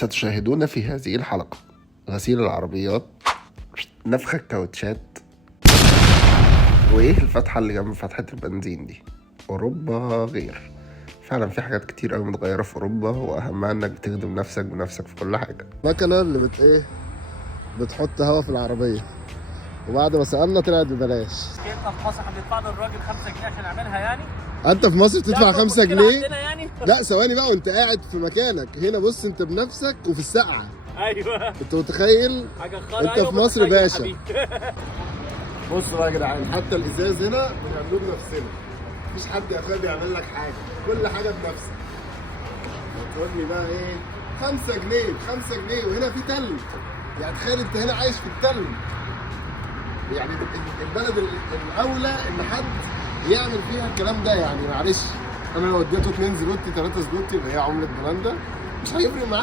ستشاهدون في هذه الحلقة غسيل العربيات، نفخ الكاوتشات، وإيه الفتحة اللي جنب فتحة البنزين دي. أوروبا غير، فعلا في حاجات كتير أوي متغيرة في أوروبا، وأهمها إنك بتخدم نفسك بنفسك في كل حاجة. المكنة اللي بتحط هوا في العربية، وبعد ما سألنا طلعت ببلاش. انت في مصر هتدفع للراجل 5 جنيه عشان يعملها يعني؟ انت في مصر بتدفع 5 جنيه؟ يعني؟ لا ثواني بقى، وانت قاعد في مكانك هنا بص انت بنفسك وفي السقعة. ايوه انت متخيل؟ حاجه خالص. انت في مصر باشا. بصوا بقى يا جدعان، حتى الازاز هنا بنعمله بنفسنا، مفيش حد يا اخويا بيعمل لك حاجه، كل حاجه بنفسك. تقول لي بقى ايه 5 جنيه 5 جنيه وهنا في تلج، يعني تخيل انت هنا عايش في التلج. يعني البلد الاولى ان حد يعمل فيها الكلام ده. يعني معلش انا لو اديته 2 زلوتي 3 زلوتي اللي هي عمله بولندا مش هيفرق معاه